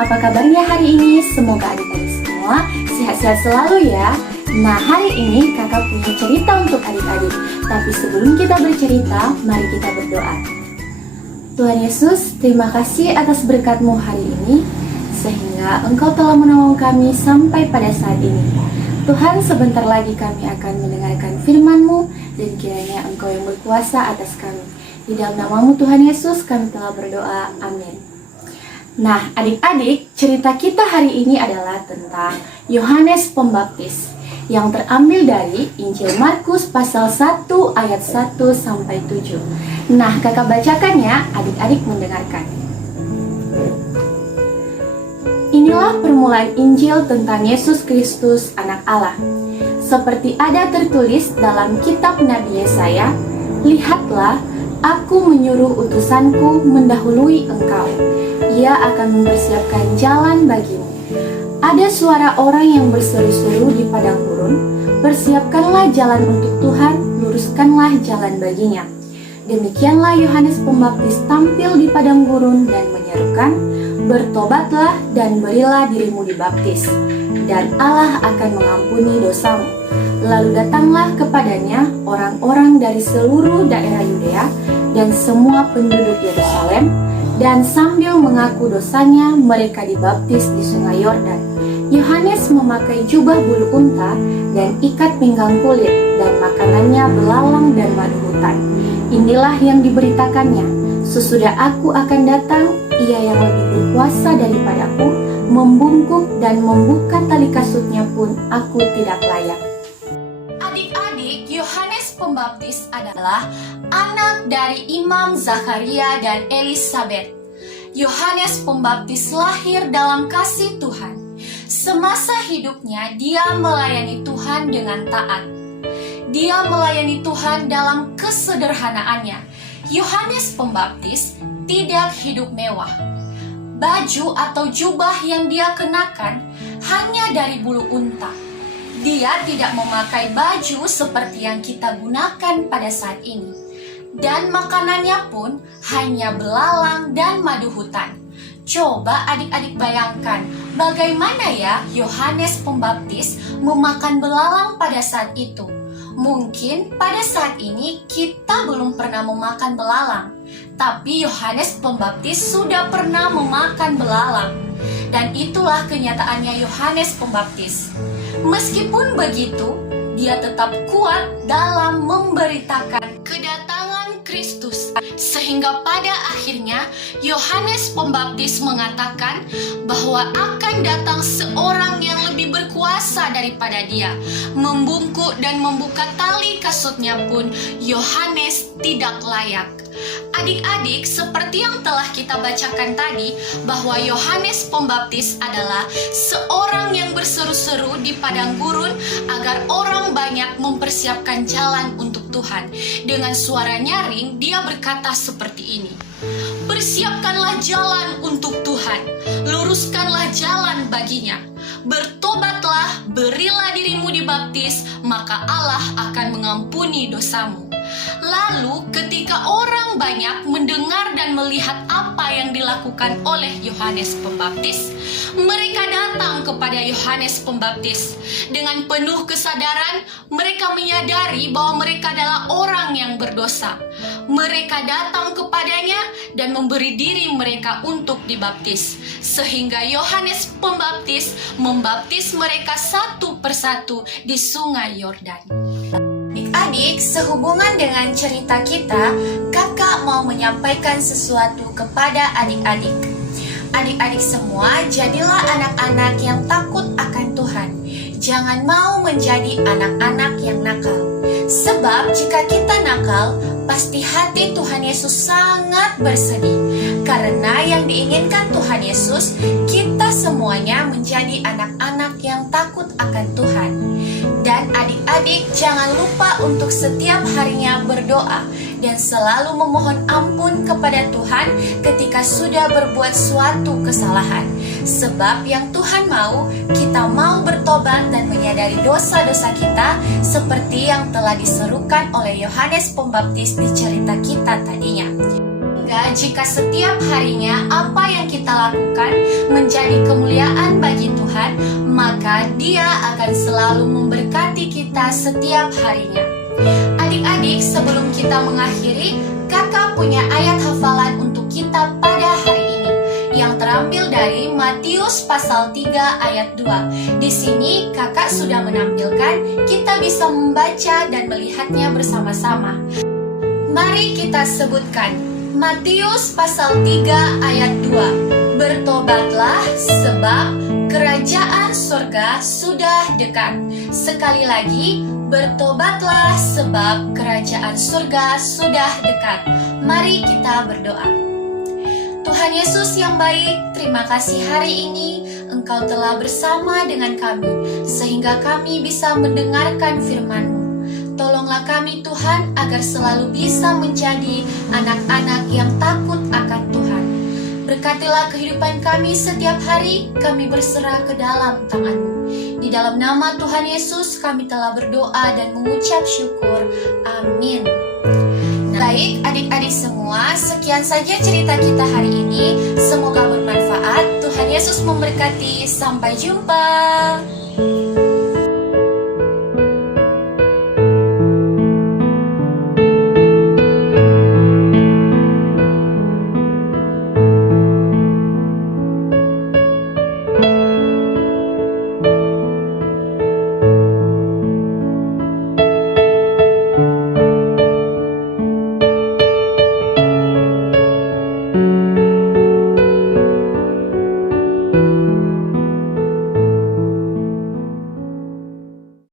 apa kabarnya hari ini? Semoga adik-adik semua sehat-sehat selalu ya. Nah, hari ini kakak punya cerita untuk adik-adik. Tapi sebelum kita bercerita, mari kita berdoa. Tuhan Yesus, terima kasih atas berkat-Mu hari ini, sehingga Engkau telah menolong kami sampai pada saat ini. Tuhan, sebentar lagi kami akan mendengarkan firman-Mu, dan kiranya Engkau yang berkuasa atas kami. Di dalam nama-Mu Tuhan Yesus, kami telah berdoa. Amin. Nah, adik-adik, cerita kita hari ini adalah tentang Yohanes Pembaptis yang terambil dari Injil Markus pasal 1 ayat 1 sampai 7. Nah, kakak bacakan ya, adik-adik mendengarkan. Inilah permulaan Injil tentang Yesus Kristus, Anak Allah. Seperti ada tertulis dalam kitab Nabi Yesaya, "Lihatlah, aku menyuruh utusanku mendahului engkau. Ia akan mempersiapkan jalan bagimu." Ada suara orang yang berseru-seru di padang gurun, "Persiapkanlah jalan untuk Tuhan, luruskanlah jalan baginya." Demikianlah Yohanes Pembaptis tampil di padang gurun dan menyerukan, "Bertobatlah dan berilah dirimu dibaptis, dan Allah akan mengampuni dosamu." Lalu datanglah kepadanya orang-orang dari seluruh daerah Yudea dan semua penduduk Yerusalem, dan sambil mengaku dosanya mereka dibaptis di sungai Yordan. Yohanes memakai jubah bulu unta dan ikat pinggang kulit, dan makanannya belalang dan madu hutan. Inilah yang diberitakannya, "Sesudah aku akan datang, ia yang lebih berkuasa daripadaku, membungkuk dan membuka tali kasutnya pun aku tidak layak." Adik-adik, Yohanes Pembaptis adalah anak dari Imam Zakaria dan Elisabet. Yohanes Pembaptis lahir dalam kasih Tuhan. Semasa hidupnya dia melayani Tuhan dengan taat. Dia melayani Tuhan dalam kesederhanaannya. Yohanes Pembaptis tidak hidup mewah. Baju atau jubah yang dia kenakan hanya dari bulu unta. Dia tidak memakai baju seperti yang kita gunakan pada saat ini. Dan makanannya pun hanya belalang dan madu hutan. Coba adik-adik bayangkan, bagaimana ya Yohanes Pembaptis memakan belalang pada saat itu? Mungkin pada saat ini kita belum pernah memakan belalang, tapi Yohanes Pembaptis sudah pernah memakan belalang. Dan itulah kenyataannya Yohanes Pembaptis. Meskipun begitu, dia tetap kuat dalam memberitakan kedatangan Kristus. Sehingga pada akhirnya Yohanes Pembaptis mengatakan bahwa akan datang seorang yang lebih berkuasa daripada dia. Membungkuk dan membuka tali kasutnya pun Yohanes tidak layak. Adik-adik, seperti yang telah kita bacakan tadi, bahwa Yohanes Pembaptis adalah seorang yang berseru-seru di padang gurun agar orang banyak mempersiapkan jalan untuk Tuhan. Dengan suara nyaring, dia berkata seperti ini, "Persiapkanlah jalan untuk Tuhan, luruskanlah jalan baginya. Bertobatlah, berilah dirimu dibaptis, maka Allah akan mengampuni dosamu." Lalu ketika orang banyak mendengar dan melihat apa yang dilakukan oleh Yohanes Pembaptis, mereka datang kepada Yohanes Pembaptis. Dengan penuh kesadaran, mereka menyadari bahwa mereka adalah orang yang berdosa. Mereka datang kepadanya dan memberi diri mereka untuk dibaptis. Sehingga Yohanes Pembaptis membaptis mereka satu persatu di sungai Yordan. Adik-adik, sehubungan dengan cerita kita, kakak mau menyampaikan sesuatu kepada adik-adik. Adik-adik semua, jadilah anak-anak yang takut akan Tuhan. Jangan mau menjadi anak-anak yang nakal. Sebab jika kita nakal, pasti hati Tuhan Yesus sangat bersedih. Karena yang diinginkan Tuhan Yesus, kita semuanya menjadi anak-anak yang takut akan Tuhan. Dan adik-adik jangan lupa untuk setiap harinya berdoa dan selalu memohon ampun kepada Tuhan ketika sudah berbuat suatu kesalahan. Sebab yang Tuhan mau, kita mau bertobat dan menyadari dosa-dosa kita seperti yang telah diserukan oleh Yohanes Pembaptis di cerita kita tadinya. Semoga jika setiap harinya apa yang kita lakukan menjadi kemuliaan bagi Tuhan, maka Dia akan selalu memberkati kita setiap harinya. Adik-adik, sebelum kita mengakhiri, kakak punya ayat hafalan untuk kita pada hari ini yang terambil dari Matius pasal 3 ayat 2. Di sini kakak sudah menampilkan, kita bisa membaca dan melihatnya bersama-sama. Mari kita sebutkan. Matius pasal 3 ayat 2. Bertobatlah sebab kerajaan surga sudah dekat. Sekali lagi, bertobatlah sebab kerajaan surga sudah dekat. Mari kita berdoa. Tuhan Yesus yang baik, terima kasih hari ini Engkau telah bersama dengan kami, sehingga kami bisa mendengarkan firman-Mu. Tolonglah kami Tuhan, agar selalu bisa menjadi anak-anak yang takut akan Tuhan. Berkatilah kehidupan kami setiap hari, kami berserah ke dalam tangan-Mu. Di dalam nama Tuhan Yesus kami telah berdoa dan mengucap syukur. Amin. Baik adik-adik semua, sekian saja cerita kita hari ini. Semoga bermanfaat. Tuhan Yesus memberkati. Sampai jumpa.